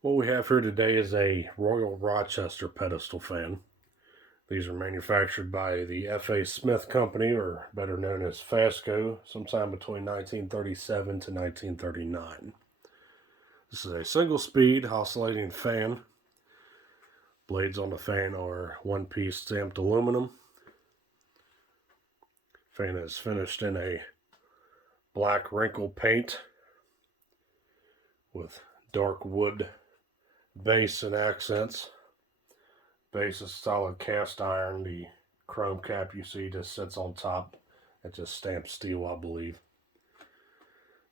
What we have here today is a Royal Rochester pedestal fan. These are manufactured by the F.A. Smith Company, or better known as Fasco, sometime between 1937 to 1939. This is a single speed oscillating fan. Blades on the fan are one piece stamped aluminum. Fan is finished in a black wrinkle paint with dark wood base and accents. Base is solid cast iron. The chrome cap you see just sits on top. It's just stamped steel, I believe.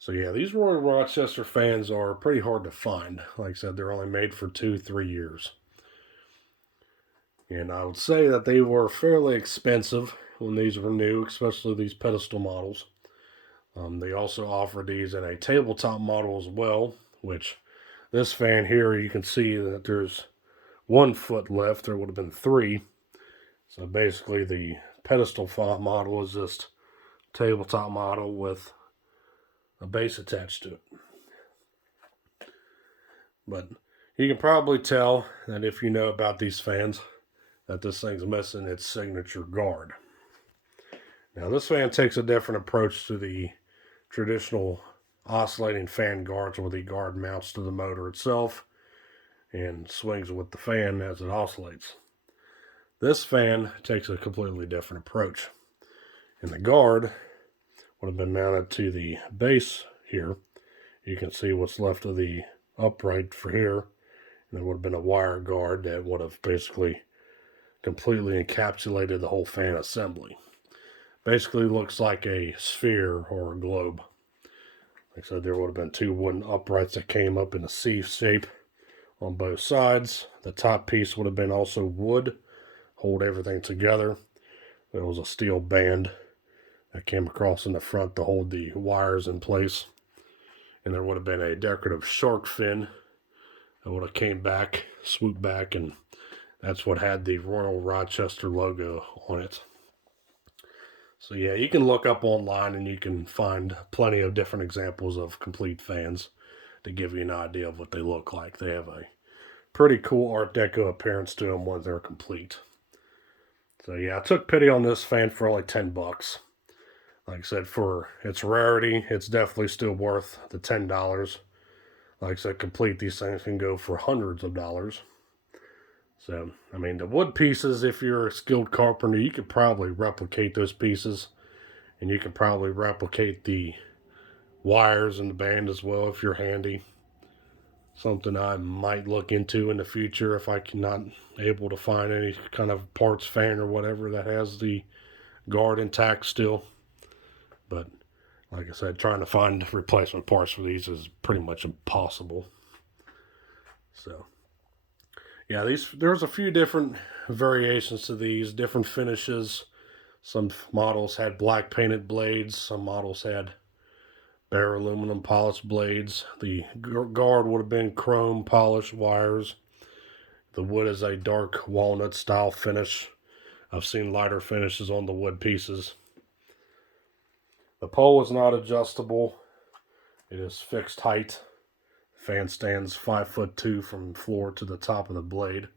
So yeah, these Royal Rochester fans are pretty hard to find. Like I said, they're only made for 2-3 years. And I would say that they were fairly expensive when these were new, especially these pedestal models. They also offer these in a tabletop model as well, which this fan here, you can see that there's 1 foot left. There would have been three. So basically, the pedestal model is just tabletop model with a base attached to it. But you can probably tell that if you know about these fans, that this thing's missing its signature guard. Now, this fan takes a different approach to the traditional oscillating fan guards, where the guard mounts to the motor itself and swings with the fan as it oscillates. This fan takes a completely different approach. And the guard would have been mounted to the base here. You can see what's left of the upright for here. And there would have been a wire guard that would have basically completely encapsulated the whole fan assembly. Basically looks like a sphere or a globe. Like I said, there would have been two wooden uprights that came up in a C shape on both sides. The top piece would have been also wood, hold everything together. There was a steel band that came across in the front to hold the wires in place. And there would have been a decorative shark fin that would have came back, swooped back, and that's what had the Royal Rochester logo on it. So yeah, you can look up online and you can find plenty of different examples of complete fans to give you an idea of what they look like. They have a pretty cool Art Deco appearance to them when they're complete. So yeah, I took pity on this fan for only $10. Like I said, for its rarity, it's definitely still worth the $10. Like I said, complete these things can go for hundreds of dollars. So, I mean, the wood pieces, if you're a skilled carpenter, you could probably replicate those pieces. And you can probably replicate the wires and the band as well if you're handy. Something I might look into in the future if I can not able to find any kind of parts fan or whatever that has the guard intact still. But like I said, trying to find replacement parts for these is pretty much impossible. So yeah, there's a few different variations to these, different finishes. Some models had black painted blades. Some models had bare aluminum polished blades. The guard would have been chrome polished wires. The wood is a dark walnut style finish. I've seen lighter finishes on the wood pieces. The pole is not adjustable. It is fixed height. The fan stands 5'2" from floor to the top of the blade.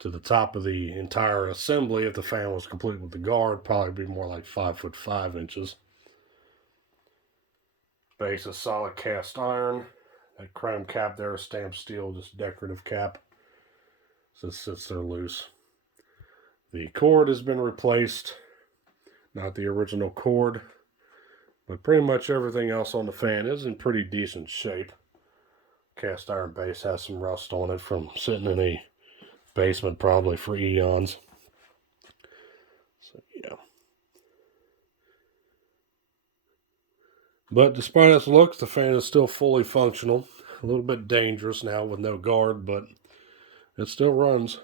To the top of the entire assembly, if the fan was complete with the guard, probably be more like 5'5". Base is solid cast iron. That chrome cap there is stamped steel, just decorative cap. So it sits there loose. The cord has been replaced, not the original cord, but pretty much everything else on the fan is in pretty decent shape. Cast iron base has some rust on it from sitting in a basement probably for eons. So yeah. But despite its looks, the fan is still fully functional. A little bit dangerous now with no guard, but it still runs.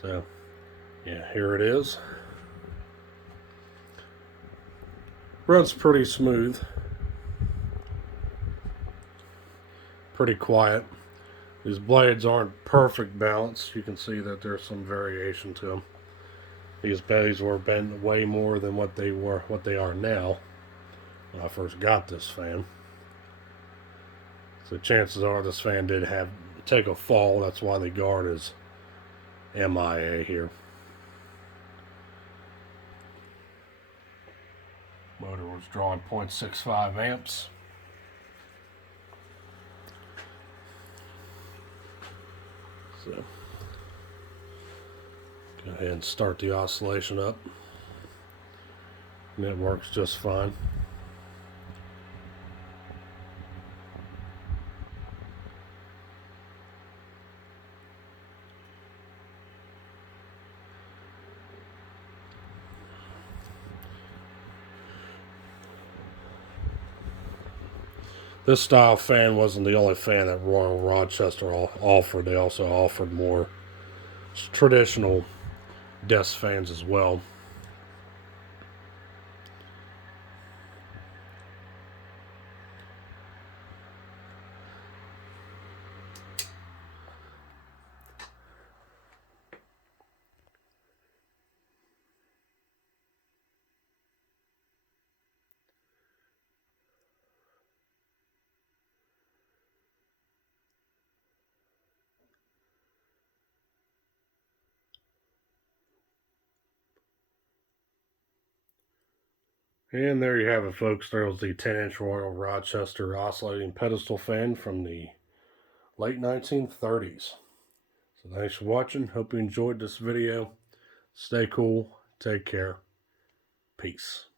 So yeah, here it is. Runs pretty smooth, pretty quiet. These blades aren't perfect balance. You can see that there's some variation to them. These blades were bent way more than what they are now when I first got this fan. So chances are this fan did take a fall. That's why the guard is MIA here. Motor was drawing 0.65 amps. So go ahead and start the oscillation up. And it works just fine. This style fan wasn't the only fan that Royal Rochester offered. They also offered more traditional desk fans as well. And there you have it, folks. There was the 10-inch Royal Rochester oscillating pedestal fan from the late 1930s. So thanks for watching. Hope you enjoyed this video. Stay cool. Take care. Peace.